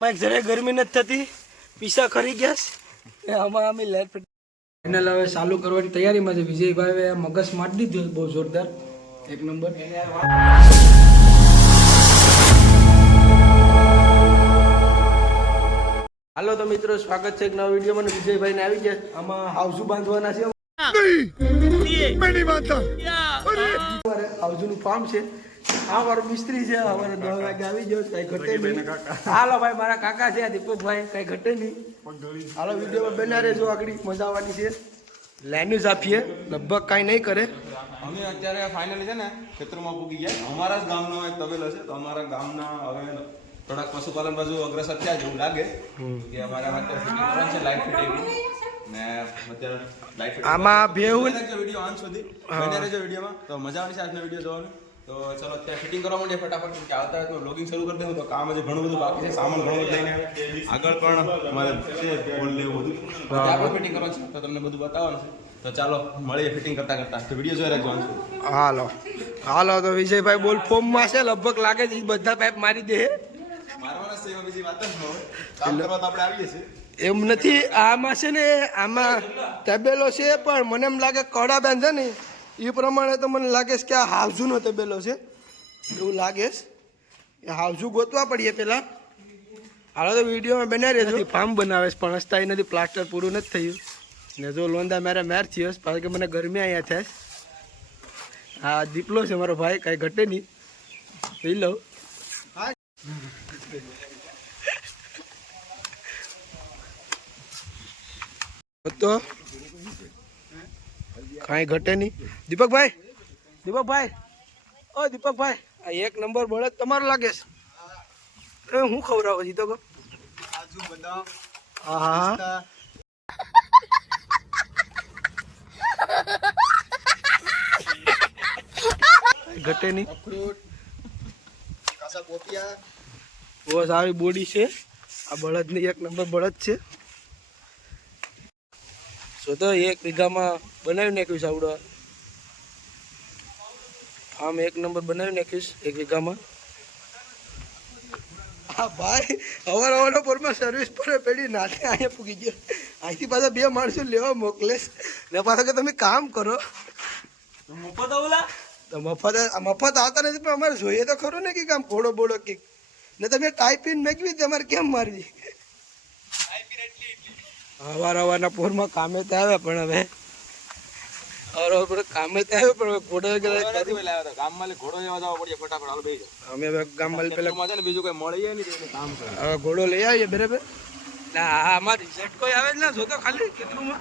જરાય ગરમી નથી થતી, પીસા ખરી ગયા છે આમાં અમે લાઈટ ફાઇનલ હવે ચાલુ કરવાની તૈયારીમાં છે. વિજયભાઈ મગજ મારી દીધું બહુ જોરદાર, એક નંબર. હાલો તો મિત્રો, સ્વાગત છે એક નવા વિડીયોમાં. વિજયભાઈ ને આવી ગયા, આમાં હાઉસુ બાંધવાના છે. હાઉસુ નું ફાર્મ છે. હા, મારો મિસ્ત્રી છે. અમારે 10 વાગે આવી ગયો, કઈ ઘટે નહીં. હાલો ભાઈ, મારા કાકા છે દીપકભાઈ, કઈ ઘટે નહીં. હાલો વિડીયોમાં બના રહેજો, આગળ મજા આવવાની છે. લેન્યુઝ આપીએ, લગભગ કાંઈ નહીં કરે. અમે અત્યારે ફાઇનલી છે ને ખેતરમાં પૂગી ગયા. અમારા જ ગામનો એક તબેલો છે, તો અમારા ગામના હવે થોડાક પશુપાલન બાજુ અગ્રસર થયા જેવું લાગે કે અમારા અત્યારે ફિટિંગ કરવાનું છે, લાઇટ ફિટિંગ ને અત્યારે લાઇટ ફિટિંગ. આમાં બેહું વિડીયો અંત સુધી બન્યા રહેજો વિડીયોમાં, તો મજા આવશે આજનો વિડીયો જોવાનું. તો ચલો અત્યારે ફિટિંગ કરવા માંડીએ ફટાફટ, કે આવતા હોય તો બ્લોગિંગ શરૂ કરી દઉં. તો કામ હજી ઘણું બધું બાકી છે, સામાન ઘણો બધું લઈને આગળ પણ અમારે છે ફોન લેવું બધું, આપણે ફિટિંગ કરવાનું છે, તો તમને બધું બતાવવાનું છે. તો ચાલો મળીએ ફિટિંગ કરતા કરતા, તો વિડીયો જોઈ રાખજો. હાલો હાલો, તો વિજયભાઈ બોલ ફોર્મમાં છે, લગભગ લાગે છે બધા પાઇપ મારી દે. મારવાના છે એમાં બીજી વાત જ ન હોય, કામ કરવા તો આપણે આવીએ છીએ. એમ નથી, આમાં છે ને, આમાં તબેલો છે, પણ મને એમ લાગે કડા બાંધે ને એ પ્રમાણે તો મને લાગે છે કે આ હાઉસુનો તબેલો છે, એવું લાગે છે. એ હાઉસુ ગોતવા પડીએ પેલા. હાલો તો વિડીયોમાં બના રહેજો. ફાર્મ બનાવે છે પણ હસતા નથી, પ્લાસ્ટર પૂરું નથી થયું ને. જો લોંદા મારા મેર થયો પાછું કે મને ગરમી અહીંયા થાય. હા, દીપલો છે મારો ભાઈ, કાંઈ ઘટે નહીં. પી લો. તો કાંઈ ઘટે નહીં. દીપકભાઈ, દીપકભાઈ, ઓ દીપકભાઈ, આ એક નંબર બળદ તમારો લાગે છે. હું ખવડાવું છી તો હા હા ઘટે નહીં. બહુ સારી બોડી છે આ બળદની, એક નંબર બળદ છે. તો 1 વીઘામાં બનાવી નાખ્યું આવડો આમ, એક નંબર બનાવી નાખ્યું 1 વીઘામાં. હા ભાઈ, અવારનો પોરમાં સર્વિસ પર પેલી નાથે અહીંયા પૂગી ગયો. અહીંથી પાછા 2 માણસો લેવા મોકલે ને પાછા કે તમે કામ કરો. મફત આવલા તો મફત આવતા નથી, પણ અમારે જોઈએ તો ખરું ને કે કામ ઘોડો બોડો કે ને. તમે ટાઈપિંગ મેકવી તમારે કેમ મારવી? અવારના પોરમાં કામે તે આવે, પણ હવે કામે તે આવે, પણ હવે ઘોડો ગામમાં ઘોડો લેવા જવા પડે ફટાફટ. હાલ બેસી જાઓ. અમે હવે ગામમાં પેલા છે ને બીજું કઈ મળી જાય ને કામ કરે. હવે ઘોડો લઈ આવીએ બરાબર. ના અમારે રિઝલ્ટ કોઈ આવે જ ના, જો તો ખાલી કેટલુંમાં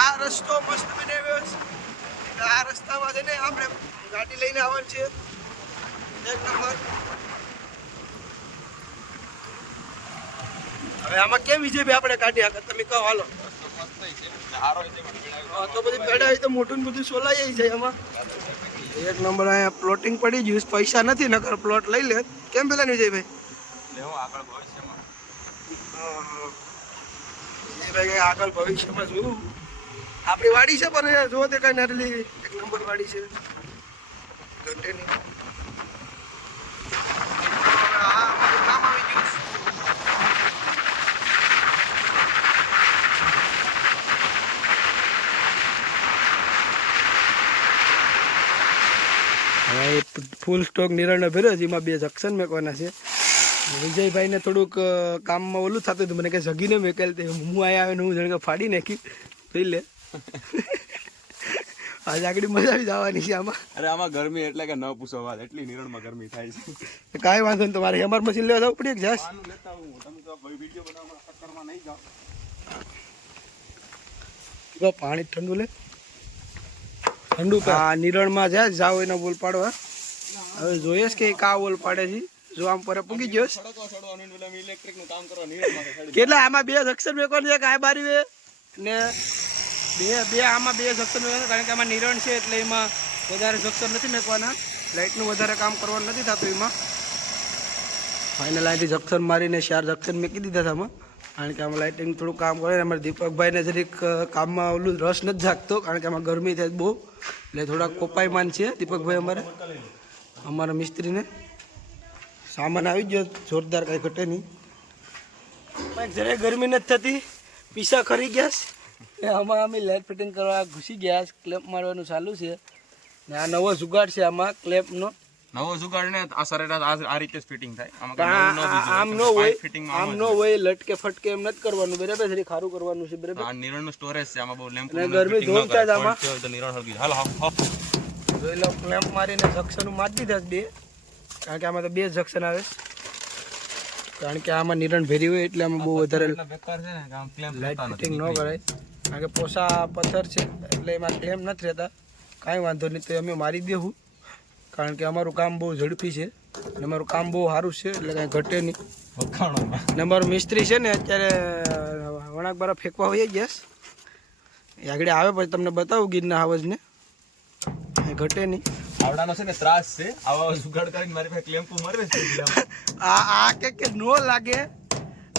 આ રસ્તો મસ્ત બનાવ્યો છે. આ રસ્તામાં છે ને આપણે ગાડી લઈને આવવાનું છે, એક નંબર. હવે આમાં કેમ વિજયભાઈ આપણે કાઢી આગળ તમે કહો. હાલો તો બધી પેડા હોય તો મોટું બધું સોલાઈ જાય આમાં. એક નંબર અહીંયા પ્લોટિંગ પડી ગયું, પૈસા નથી નકર પ્લોટ લઈ લે. કેમ પેલા વિજયભાઈ વિજયભાઈ આગળ ભવિષ્યમાં જોયું આપણી વાડી છે, પણ જો તે કઈ નરલી એક નંબર વાડી છે. ઘટે નહીં. કામ આવી ગયું. હવે ફૂલ સ્ટોક નિર્ણય ભર્યો છે, એમાં 2 જંક્શન મેકવાના છે. વિજયભાઈને થોડુંક કામમાં ઓલું થતું હતું, મને કે જગીને મેકેલ તે હું અહીંયા આવે ને હું જણ ફાડી નાખી જોઈ લે. આજે આગળ મજા આવી જવાની છે આમાં. અરે આમાં ગરમી એટલે કે ન પૂછો વાત, એટલી નિરણમાં ગરમી થાય છે. કાંઈ વાંધો નહીં, તમારે હેમર મશીન લેવા જવું પડે કે જાસ પાણી ઠંડુ લે ઠંડુ. હા, નિરણમાં જાય જાઓ એનો બોલ પાડવા. હવે જોઈએ કે કા બોલ પાડે છે. જો આમ પર પૂગી ગયો કેટલા આમાં 2 જંક્શન મેકવાનું છે, કાંઈ બારી વે ને બે આમાં 2 જંક્શન મેકવાનું, કારણ કે આમાં નિરણ છે એટલે એમાં વધારે જંક્શન નથી મેકવાના. લાઇટનું વધારે કામ કરવાનું નથી થતું એમાં. ફાઇનલ અહીંથી જંક્શન મારીને 4 જંક્શન મેકી દીધા હતા આમાં, કારણ કે આમાં લાઇટિંગ થોડું કામ કરે. અમારે દીપકભાઈને જરીક કામમાં ઓલું રસ નથી જાગતો, કારણ કે આમાં ગરમી થાય બહુ, એટલે થોડા કોપાઈમાન છે દીપકભાઈ અમારા મિસ્ત્રીને. સામાન આવી ગયો જોરદાર, કાંઈ ઘટે નહીં. ભાઈ જરાય ગરમી નથી થતી, પીસા ખરી ગયા છે. આમાં અમે લાઇટ ફિટિંગ કરવા ઘૂસી ગયા છે, ક્લેપ મારવાનું ચાલુ છે. ને આ નવો જુગાડ છે આમાં ક્લેપનો. નવો જુગાડ ને આ સરેરાશ આ રીતે જ ફિટિંગ થાય. આમ ન હોય, આમ ન હોય, લટકે ફટકે એમ નથી કરવાનું, બરાબર? થોડી ખારું કરવાનું છે, બરાબર? આ નિરણનું સ્ટોરેજ છે, આમાં બહુ લેમ્પ અને ગરમી ધોતા જ આમાં તો નિરણ હળગી. હાલો જોઈ લો, ક્લેમ્પ મારીને જંક્શન મારી દીધા છે 2, કારણ કે આમાં તો 2 જંક્શન આવે, કારણ કે આમાં નિરણ ભેરી હોય એટલે આમાં બહુ વધારે બેકાર છે ને આમ ક્લેમ્પ લાઇટ ફિટિંગ ન કરાય, કારણ કે પોસા પથ્થર છે એટલે એમાં ક્લેમ્પ નથી રહેતા. કાંઈ વાંધો નહીં, તો અમે મારી દેવું, કારણ કે અમારું કામ બહુ ઝડપી છે અને અમારું કામ બહુ સારું છે, એટલે કાંઈ ઘટે નહીં. ને અમારો મિસ્ત્રી છે ને અત્યારે વણાક બારા ફેંકવા હોઈએ ગેસ એ આગળ આવે પછી તમને બતાવું ગીરના હાવજને, એ ઘટે નહીં. આવડાનો છે ને ત્રાસ છે, આવા જુગાડ કરીને મારી પાસે ક્લેમ્પ મારે છે. આ કે નો લાગે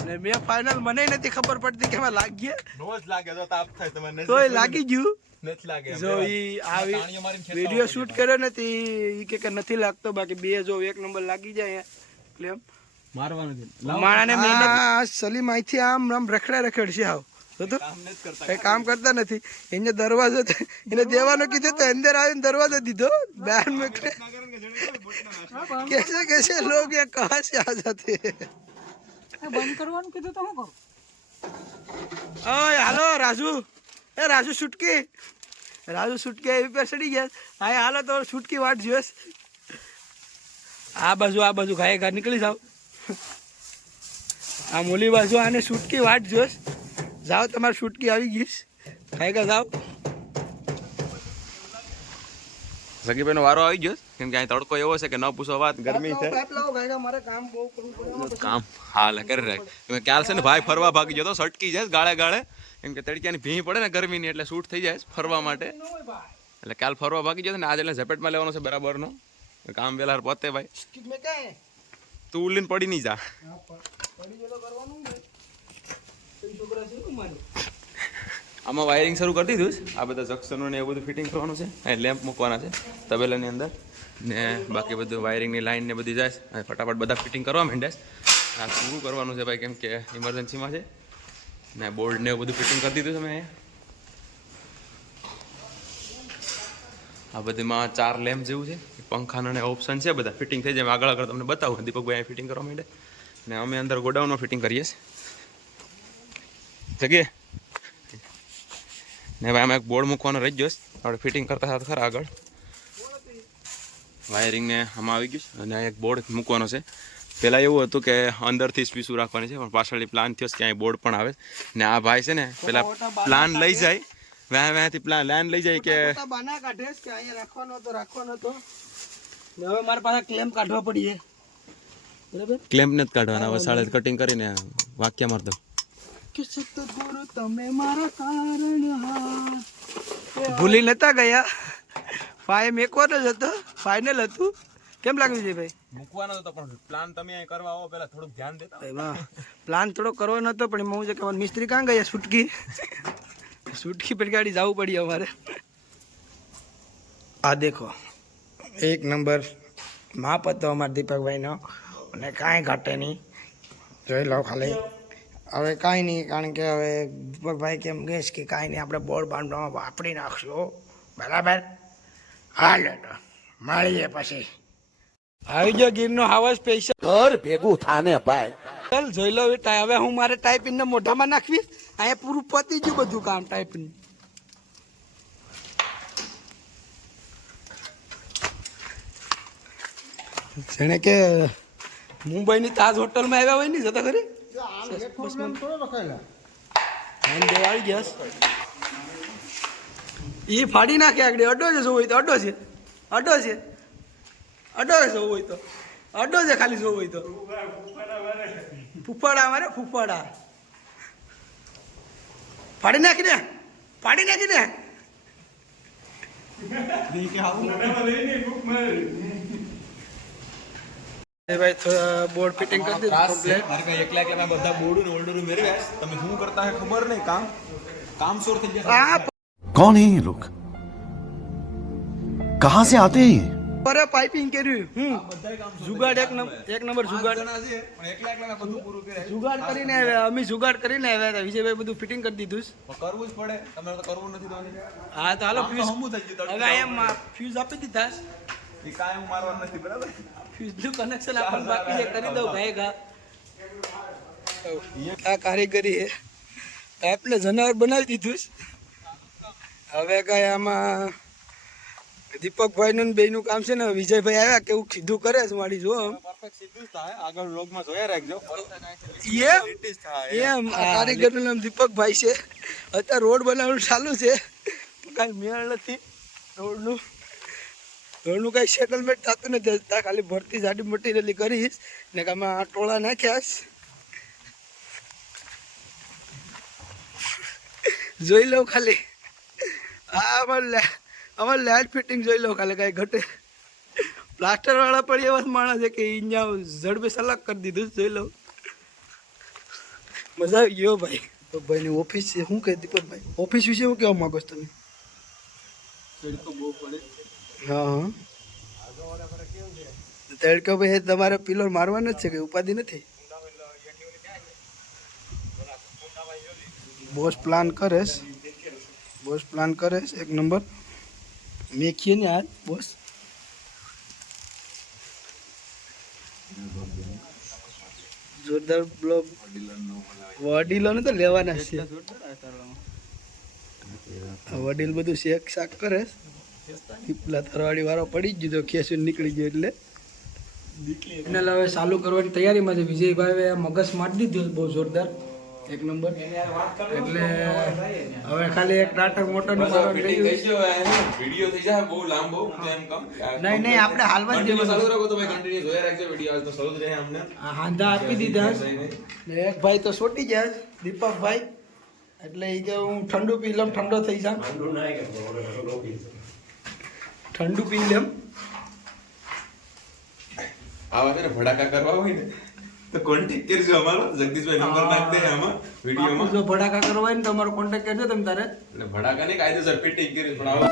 ને મેં ફાઇનલ મને નથી ખબર પડતી કે એમાં લાગીએ. નો જ લાગે તો તાપ થાય તમને, તોય લાગી ગયું. નથી લાગે. જો ઈ આવી વિડીયો શૂટ કર્યો ને ઈ કે નથી લાગતો, બાકી 2 જો 1 નંબર લાગી જાય ક્લેમ મારવાનું છે. માણાને મહેનત. સલીમ અહીંથી આમ રખડા રખડશે, આવ તો કઈ કામ કરતા નથી. એને દરવાજો એને દેવાનો કીધું તો અંદર આવીને દરવાજો દીધો બહાર મેં कैसे लोग ये कहाँ से आ जाते हैं? બંધ કરવાનું કીધું તો શું કરું? ઓય હાલો રાજુ, એ રાજુ સુટકી, રાજુ સુટકી એવી પર ચડી ગયા. હા હાલો તો સુટકી વાટ જોઈશ. આ બાજુ ઘાય ઘા નીકળી જાવ, આ મોલી બાજુ આને સુટકી વાટ જોઈશ. જાઓ તમારી સુટકી આવી ગઈશ, ઘાય ઘા જાઓ. સગીભાઈનો વારો આવી ગયો, કેમ કે અહીં તડકો એવો છે કે ન પૂછો વાત, ગરમી છે. મારે કામ બહુ કરવું પડે. કામ હાલ કરી રાખ. ક્યાર છે ને ભાઈ ફરવા ભાગી જતો, સટકી જાય ગાળે ગાળે, કેમ કે તડક્યાની ભીં પડે ને ગરમીની, એટલે શૂટ થઈ જાય ફરવા માટે. એટલે કાલ ફરવા ભાગી જતો ને આજે એટલે ઝપેટમાં લેવાનો છે બરાબરનો. કામ વેલા પતે ભાઈ, તું ઉલીને પડી નહીં જા. આમાં વાયરિંગ શરૂ કરી દીધું છે. આ બધા જંક્શનો ને એવું બધું ફિટિંગ કરવાનું છે. અહીં લેમ્પ મૂકવાના છે તબેલાની અંદર, ને બાકી બધું વાયરિંગની લાઈન ને બધી જાય અને ફટાફટ બધા ફિટિંગ કરવા માંડે. આ પૂરું કરવાનું છે ભાઈ, કેમ કે ઇમરજન્સીમાં છે. ને બોર્ડ ને એવું બધું ફિટિંગ કરી દીધું છે મેં. આ બધીમાં 4 લેમ્પ જેવું છે, પંખાના ને ઓપ્શન છે, બધા ફિટિંગ થઈ જાય. આગળ તમને બતાવું. દીપકભાઈ અહીં ફિટિંગ કરવા માંડે ને અમે અંદર ગોડાઉનમાં ફિટિંગ કરીએ છીએ. જગ્યાએ ને ભાઈ આમાં એક બોર્ડ મૂકવાનો રહી ગયો, આપણે ફિટિંગ કરતા હતા ખરા આગળ. વાયરિંગ ને આમાં આવી ગયું છે અને એક બોર્ડ મૂકવાનો છે. પહેલાં એવું હતું કે અંદરથી જ પીસું રાખવાની છે, પણ પાછળથી પ્લાન થયો કે અહીં બોર્ડ પણ આવે. ને આ ભાઈ છે ને પેલા પ્લાન લઈ જાય, વ્યાથી પ્લાન લઈ જાય કે બાના કાઢે કે અહીંયા રાખવાનો હતો. હવે મારા પાસે ક્લેમ્પ કાઢવા પડીએ, બરાબર? ક્લેમ્પ ને જ કાઢવાના, હવે સાળે કટિંગ કરીને વાક્ય માર દો. તમે મારા કારણ ભૂલી નતા ગયા. ફાઈ મેકવાનો જ હતો, ફાઇનલ હતું. કેમ લાગ્યું છે ભાઈ? મૂકવાનો હતો પણ પ્લાન તમે અહીં કરવા આવો પહેલા થોડુંક ધ્યાન દેતા. પ્લાન થોડો કરવાનો હતો, પણ એમાં હું છે કે મિસ્ત્રી કાં ગયા? સુટકી પર ગાડી જવું પડી અમારે. આ દેખો 1 નંબર માપ હતો અમારા દીપકભાઈનો, અને કાંઈ ઘટે નહીં. જોઈ લો ખાલી. હવે કાંઈ નહીં, કારણ કે હવે દીપકભાઈ કેમ કહેશ કે કાંઈ નહીં, આપણે બોર્ડ બાંધવામાં વાપરી નાખશું, બરાબર? હાલ તો મળીએ પછી. આવી ગયો ગીરનો હાવસ સ્પેશિયલ. ઘર ભેગું થાને ભાઈ. ચાલ જોઈ લો. હવે હું મારે ટાઈપિંગને મોઢામાં નાખવીશ. અહીંયા પૂરું પતી ગયું બધું કામ ટાઈપિંગ. જેને કે મુંબઈની તાજ હોટલમાં આવ્યા હોય ને, જતા ખરી દેવાળી ગેસ એ ફાડી નાખે આગળ. અડો છે જોવું હોય તો અડો છે, અડો છે, અડો જોવું હોય તો અડો છે, ખાલી જોવું હોય તો ફૂફાડા મારે ફૂફાડા ફાડી નાખીને ભાઈ બોર્ડ ફિટિંગ કરી દીધું કમ્પ્લીટ. મારે કઈ એકલા મેં બધા બોર્ડ ને ઓલ્ડર મેળવ્યા. તમે શું કરતા હે ખબર નહીં, કામ સોર થઈ જશે. कौन है ये लोग? कहां से आते हैं ये? અરે પાઇપિંગ કર્યું જુગાડ એક નંબર જુગાડ જણા છે પણ એકલા એકલા બધું પૂરું કરે જુગાડ કરીને આવ્યા અમે જુગાડ કરીને આવ્યા હતા વિજયભાઈ બધું ફિટિંગ કરી દીધું છે. પણ કરવું જ પડે તમારે તો કરવું નથી તો હા તો હાલો આમ તો ફ્યુઝ હમું થઈ ગયું હવે અહીંયા ફ્યુઝ આપી દીધા છે. એ કાંઈ હું મારવાનું નથી બરાબર ફ્યુઝનું કનેક્શન આપણને બાકી છે કરી દઉં ભાઈ ઘા આ કારીગરી છે આપણે જનાવર બનાવી દીધું છે. હવે કાંઈ આમાં દીપકભાઈનું બેયનું કામ છે ને વિજયભાઈ આવ્યા કેવું સીધું કરે છે મારી જો પરફેક્ટ સીધું જ થાય આગળ વ્લોગમાં જોયા રાખજો એમ આ કારીગરનું નામ દીપકભાઈ છે. અત્યારે રોડ બનાવવાનું ચાલુ છે પણ કાંઈ મેળ નથી રોડનું કાંઈ સેટલમેન્ટ થતું નથી અત્યારે ખાલી ભરતી જાડી મટીરિયલ કરીશ ને કે આમાં ટોળા નાખ્યા છે. જોઈ લઉં ખાલી અમારે લાઇટ ફિટિંગ જોઈ લો ખાલી કાંઈ ઘટે પ્લાસ્ટર વાળા પણ એવા જ માણસ છે કે અહીંયા ઝડપે સલાક કરી દીધું જોઈ લો મજા આવી ગયો ભાઈ. તો ભાઈની ઓફિસ છે શું કહે દીપકભાઈ ઓફિસ વિશે શું કહેવા માંગો છો તમે? હા તડકો ભાઈ તમારે પિલર મારવાનો જ છે કે ઉપાધિ નથી. બોસ પ્લાન કરે એક નંબર મેખીએ ને યાર બોસ જોરદાર બ્લોગ વડીલો ને તો લેવાના છે. વડીલ બધું શેક શાક કરે પીપલા તરવાડી વાળો પડી જ ગયો ખેસું નીકળી ગયો એટલે એને હવે ચાલુ કરવાની તૈયારીમાં છે. વિજયભાઈ મગજ મારી દીધું બહુ જોરદાર એક નંબર એટલે હવે ખાલી એક ટાટર મોટરનું કરવાનું રહ્યું. વિડિયો થઈ જાય બહુ લાંબો એમ કમ નહીં આપણે હાલવા જ કન્ટિન્યુ ચાલુ દેવાનું. રાખો તો ભાઈ કન્ટિન્યુ જોયા રાખજો વિડિયો આજ તો શરૂ જ રહે અમને હાંધા આપી દીધા ને એક ભાઈ તો સોટી જાય દીપકભાઈ એટલે એ કે હું ઠંડુ પી લઉં ઠંડો થઈ જાઉં ઠંડુ પી લઉં. આવા છે ને ભડાકા કરવા હોય ને તો કોન્ટેક્ટ કરજો અમારો જગદીશભાઈ નંબર નાખ દે આમાં વિડિયોમાં જો ભડાકા કરવા હોય ને તો અમારો કોન્ટેક્ટ કરજો તમે તારે એટલે ભડાકા ને કાયદેસર ફિટિંગ કરી પણ આવા